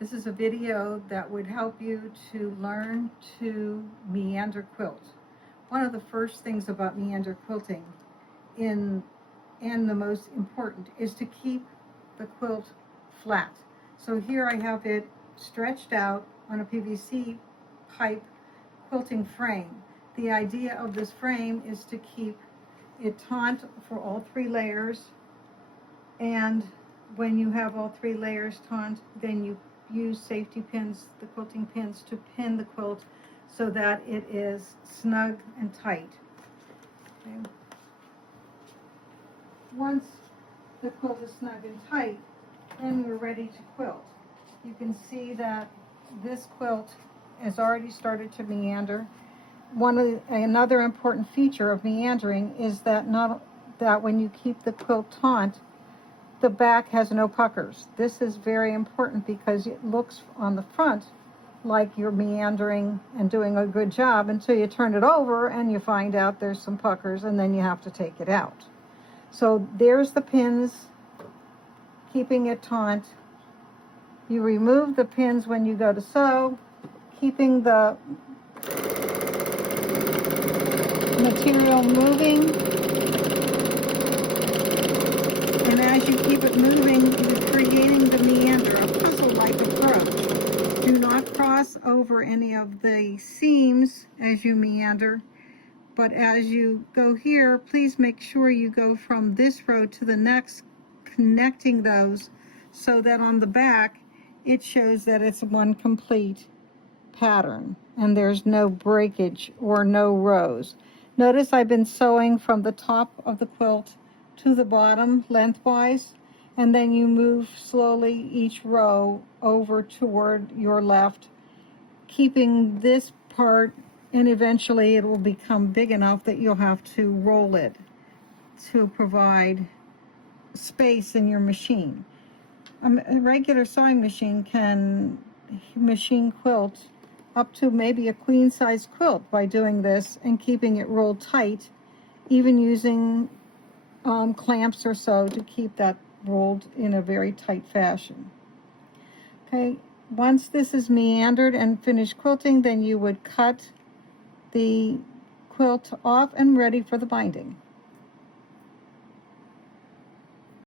This is a video that would help you to learn to meander quilt. One of the first things about meander quilting and the most important is to keep the quilt flat. So here I have it stretched out on a PVC pipe quilting frame. The idea of this frame is to keep it taut for all three layers, and when you have all three layers taut, then you use safety pins, the quilting pins, to pin the quilt so that it is snug and tight. Okay. Once the quilt is snug and tight, then we're ready to quilt. You can see that this quilt has already started to meander. Another important feature of meandering is that when you keep the quilt taut, the back has no puckers. This is very important because it looks on the front like you're meandering and doing a good job until you turn it over and you find out there's some puckers, and then you have to take it out. So there's the pins keeping it taut. You remove the pins when you go to sew, keeping the material moving. And as you keep it moving, you're creating the meander, a puzzle-like approach. Do not cross over any of the seams as you meander, but as you go here, please make sure you go from this row to the next, connecting those so that on the back it shows that it's one complete pattern and there's no breakage or no rows. Notice I've been sewing from the top of the quilt to the bottom lengthwise, and then you move slowly each row over toward your left, keeping this part, and eventually it will become big enough that you'll have to roll it to provide space in your machine. A regular sewing machine can machine quilt up to maybe a queen size quilt by doing this and keeping it rolled tight, even using clamps or so to keep that rolled in a very tight fashion. Okay, once this is meandered and finished quilting, then you would cut the quilt off and ready for the binding.